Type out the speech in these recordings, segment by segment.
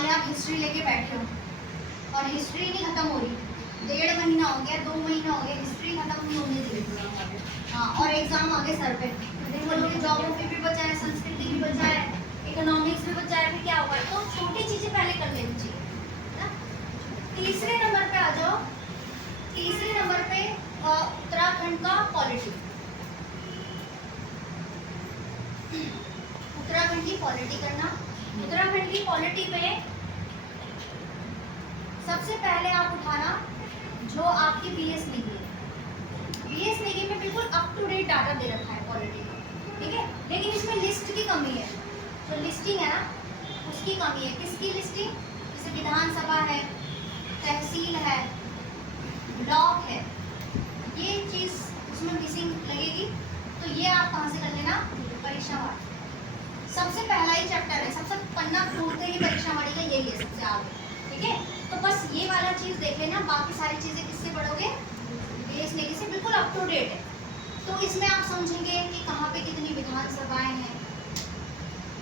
मान लिया आप हिस्ट्री लेके बैठे हो और हिस्ट्री नहीं खत्म हो रही, 1.5 महीना हो गया, 2 महीना हो गया, हिस्ट्री खत्म नहीं होने दी। हाँ, और एग्जाम आगे सर पे, बोलोगे ज्योग्राफी भी बचा है, संस्कृति भी बचा है, इकोनॉमिक्स भी बचा है, फिर क्या होगा? तो छोटी चीजें पहले कर लेनी चाहिए ना। तीसरे नंबर पे आ जाओ। तीसरे नंबर पे उत्तराखंड का पॉलिटी। उत्तराखंड की पॉलिटी करना। उत्तराखंड की पॉलिटी पे सबसे पहले आप उठाना जो आपकी बीएस नेगी है। बीएस नेगी में बिल्कुल अप टू डेट डाटा दे रखा है पॉलिटी का, ठीक है, लेकिन इसमें लिस्ट की कमी है। जो लिस्टिंग है ना, उसकी कमी है। किसकी लिस्टिंग? जैसे विधानसभा है, तहसील है, ब्लॉक है, ये चीज उसमें मिसिंग लगेगी। तो ये आप कहाँ से कर लेना? परीक्षावाड़ी। सबसे पहला ही चैप्टर है, सबसे पन्ना खोलते ही परीक्षावाड़ी का यही है सबसे आगे, ठीक है। तो बस ये वाला चीज देख लेना, बाकी सारी चीजें किससे पढ़ोगे? बेस लेके से, बिल्कुल अप टू डेट है। तो इसमें आप समझेंगे कि कहाँ पे कितनी विधानसभाएं हैं,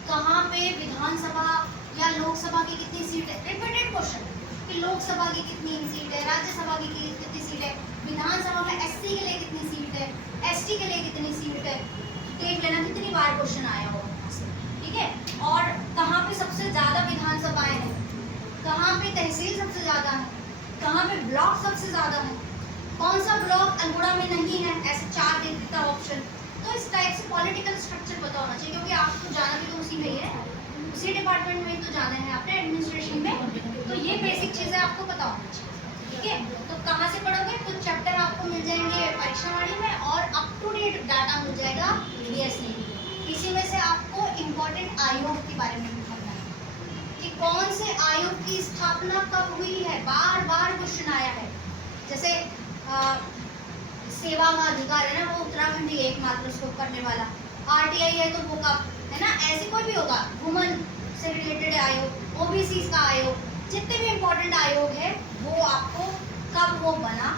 कहाँ पे विधानसभा या लोकसभा की कितनी सीट है। रिपीटेड क्वेश्चन कि लोकसभा की कितनी सीट है, राज्यसभा की कितनी सीट है, विधानसभा में एससी के लिए कितनी सीट है, एसटी के लिए कितनी सीट है, देख लेना कितनी बार क्वेश्चन आया होगा, ठीक है। और कहाँ पे सबसे ज्यादा विधानसभाएं हैं, कहाँ पे तहसील सबसे ज्यादा है, कहाँ पे ब्लॉक सबसे ज्यादा है, कौन सा ब्लॉक अल्मोड़ा में नहीं है, ऐसे 4 दे देता ऑप्शन। तो इस टाइप से पॉलिटिकल स्ट्रक्चर पता होना चाहिए, क्योंकि आपको जाना भी तो उसी में ही है, उसी डिपार्टमेंट में तो जाना है आपने, एडमिनिस्ट्रेशन में। तो ये बेसिक चीजें आपको पता होना चाहिए, ठीक है। तो कहाँ से पढ़ोगे? कुछ चैप्टर आपको मिल जाएंगे परीक्षावाड़ी में और अप टू डेट डाटा मिल जाएगा बीएस नेगी। इसी में से आपको इम्पोर्टेंट आयोग के बारे में भी पढ़ना है कि कौन से आयोग की स्थापना कब हुई है। बार बार क्वेश्चन आया है। जैसे सेवा का अधिकार है ना, वो उत्तराखंड ही एकमात्र उसको करने वाला। आरटीआई है तो वो कब है ना, ऐसे कोई भी होगा। वुमन से रिलेटेड आयोग, ओबीसी का आयोग, जितने भी इम्पोर्टेंट आयोग है वो आपको कब वो बना,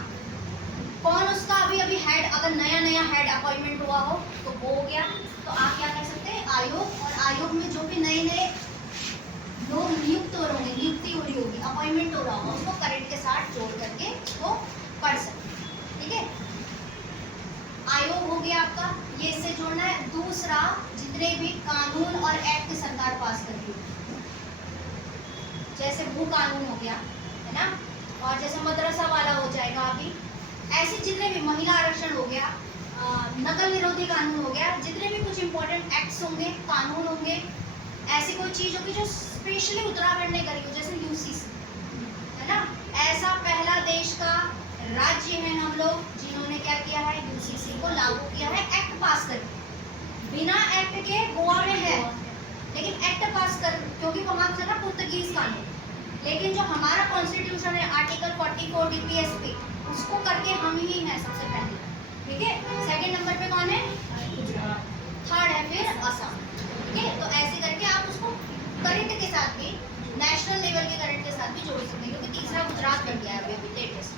कौन उसका अभी अभी हेड, अगर नया नया हेड अपॉइंटमेंट हुआ हो तो वो हो गया। तो आप क्या कह सकते हैं? आयोग। और आयोग में जो भी नए नए लोग नियुक्त हो रहे होंगे, नियुक्ति हो रही होगी, अपॉइंटमेंट हो रहा होगा, उसको करंट के साथ जोड़ करके उसको पढ़ सकते हैं, ठीक है। आयोग हो गया आपका, ये इससे जोड़ना है। दूसरा, जितने भी कानून और एक्ट सरकार पास कर रही है, जैसे भू कानून हो गया है ना, और जैसे मदरसा वाला हो जाएगा अभी, ऐसे जितने भी महिला आरक्षण हो गया, नकल निरोधी कानून हो गया, जितने भी कुछ इंपॉर्टेंट एक्ट्स होंगे, कानून होंगे, ऐसी कोई चीज होगी जो स्पेशली उत्तराखंड ने करी हो, जैसे यूसीसी है ना, ऐसा पहला देश का राज्य है हम लोग जिन्होंने क्या किया है? यूसीसी को लागू किया है, एक्ट पास करके। बिना एक्ट के गोवा में है, लेकिन एक्ट पास कर, क्योंकि वहां से ना पुर्तगीज कानून, लेकिन जो हमारा कॉन्स्टिट्यूशन है आर्टिकल 44 डीपीएसपी, उसको करके हम ही हैं सबसे पहले, ठीक है। सेकंड नंबर पे कौन है? थर्ड है फिर असम, ठीक है। तो ऐसे करके आप उसको करंट के साथ भी, नेशनल लेवल के करंट के साथ भी जोड़ सकते हैं, क्योंकि तीसरा गुजरात कर दिया है अभी लेटेस्ट,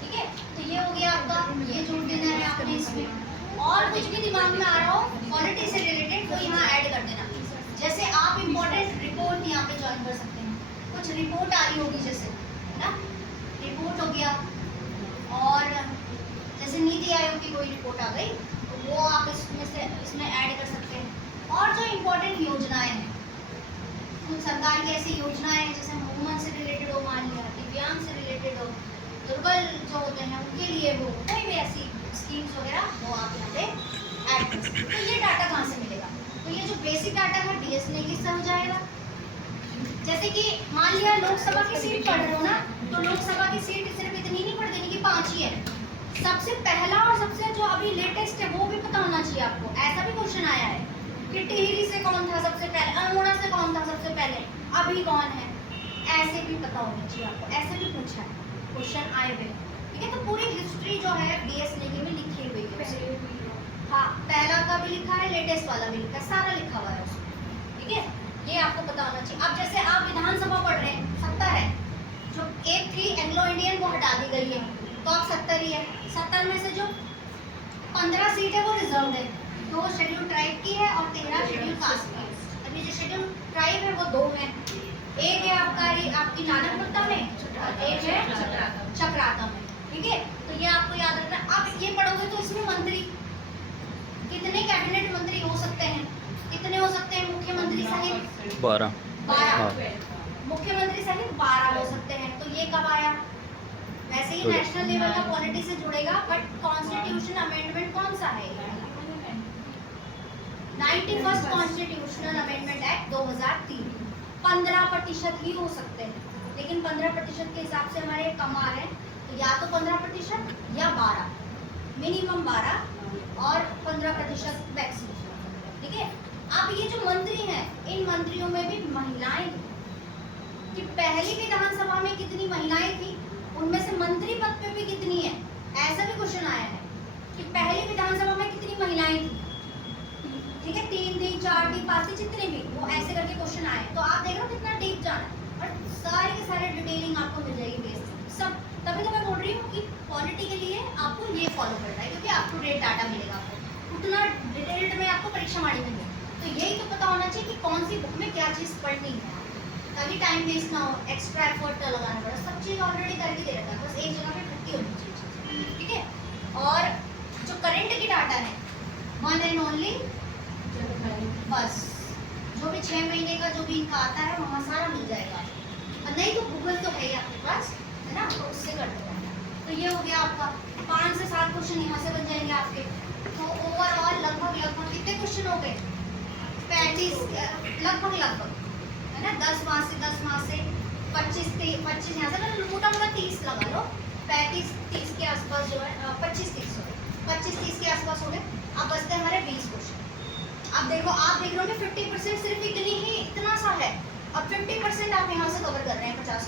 ठीक है। तो ये हो गया आपका, ये जोड़ देना है आपने इसमें। और कुछ भी दिमाग में आ रहा हो पॉलिटी से रिलेटेड तो यहाँ ऐड कर देना। जैसे आप इम्पोर्टेंट रिपोर्ट यहाँ पे ज्वाइन कर सकते हैं, कुछ रिपोर्ट आ रही होगी जैसे, है ना, रिपोर्ट हो गया, और जैसे नीति आयोग की कोई रिपोर्ट आ गई तो वो आप इसमें ऐड कर सकते हैं। और जो इम्पोर्टेंट योजनाएं हैं, कुछ सरकार की ऐसी योजनाएं हैं जैसे वुमन से रिलेटेड हो, मान लिया दिव्यांग से रिलेटेड हो, दुर्बल जो होते हैं उनके लिए वो कोई भी ऐसी स्कीम्स वगैरह वो आप यहाँ पे ऐड कर सकते हैं। तो ये डाटा कहाँ से मिलेगा? तो ये जो बेसिक डाटा है बीएस नेगी से हो जाएगा। जैसे कि मान लिया लोकसभा की सीट पढ़ रहे हो ना, तो लोकसभा की सीट सिर्फ इतनी नहीं पढ़ देनी कि 5 ही है। सबसे पहला और सबसे जो अभी लेटेस्ट है वो भी पता होना चाहिए आपको। ऐसा भी क्वेश्चन आया है कि टिहरी से कौन था सबसे पहले, अल्मोड़ा से कौन था सबसे पहले, अभी कौन है, ऐसे भी पता होना चाहिए आपको। ऐसे भी पूछा है, क्वेश्चन आए हुए, ठीक है। तो पूरी हिस्ट्री जो है बीएस नेगी में लिखी हुई है। हाँ, पहला का भी लिखा है, लेटेस्ट वाला भी लिखा है, सारा लिखा हुआ है उसमें, ठीक है। ये आपको पता होना चाहिए। अब जैसे आप विधानसभा पढ़ रहे हैं, 70 है, जो एक थी एंग्लो इंडियन वो हटा दी गई है, तो अब 70 ही है। 70 में से जो 15 सीट है वो रिजर्व है, 2 शेड्यूल ट्राइब की है और 13 शेड्यूल कास्ट की है। अभी जो शेड्यूल ट्राइब है वो 2 है, एक है आपका ये आपकी नानकमत्ता में और एक है चक्राता में, ठीक है। तो ये आपको याद रखना है। आप ये पढ़ोगे तो इसमें मंत्री कितने कैबिनेट मंत्री हो सकते हैं, कितने हो सकते हैं मुख्यमंत्री सहित 12। 12 मुख्यमंत्री सहित 12 हो सकते हैं। तो ये कब आया, वैसे ही नेशनल लेवल का पॉलिटी से जुड़ेगा, बट कॉन्स्टिट्यूशन अमेंडमेंट कौन सा है, 91st कॉन्स्टिट्यूशनल अमेंडमेंट एक्ट 2003। 15% ही हो सकते हैं, लेकिन 15% के हिसाब से हमारे कम आ रहे हैं, तो या तो 15% या 12, मिनिमम 12 और 15% मैक्सिमम, ठीक है। अब ये जो मंत्री हैं, इन मंत्रियों में भी महिलाएं थी, कि पहली विधानसभा में कितनी महिलाएं थी, उनमें से मंत्री पद पे भी कितनी है, ऐसा भी क्वेश्चन आया है कि पहली विधानसभा में कितनी महिलाएं थी, ठीक है। 3 थी, 4 थी, 5 थी, जितने भी, वो ऐसे करके क्वेश्चन आए। तो आप देख रहे हो कितना डीप जाना है, और सारे के सारे डिटेलिंग आपको मिल जाएगी बेस सब। तभी तो मैं बोल रही हूँ कि पॉलिटी के लिए आपको ये फॉलो करना है, क्योंकि अप टू डेट डाटा मिलेगा आपको, उतना डिटेल्ड में आपको परीक्षा मारी में तो यही तो पता होना चाहिए कि कौन सी बुक में क्या चीज़ पढ़नी है, ताकि टाइम वेस्ट ना हो, एक्स्ट्रा एफर्ट ना लगाना पड़े। सब चीज़ ऑलरेडी करके दे रखा है, बस एक जगह पे इकट्ठी होनी चाहिए, ठीक है। और जो करंट की डाटा है, वन एंड ओनली, बस जो भी 6 महीने का जो भी इनका आता है वहाँ सारा मिल जाएगा, और नहीं तो गूगल तो है ही आपके पास, है ना, तो उससे कर देना। तो ये हो गया आपका 5 से 7 क्वेश्चन यहाँ से बन जाएंगे आपके। तो ओवरऑल लगभग कितने क्वेश्चन हो गए, 35 लगभग, है ना। 10 मार्क्स से 25 यहाँ से मोटा मोटा 30 लगा लो, 35-30 के आसपास जो है, 25-30 के आसपास हो गए। अब बचते हैं हमारे 20 क्वेश्चन। अब देखो, आप देख रहे हो कि 50% सिर्फ इतना सा है, और 50% आप यहाँ से कवर कर रहे हैं 50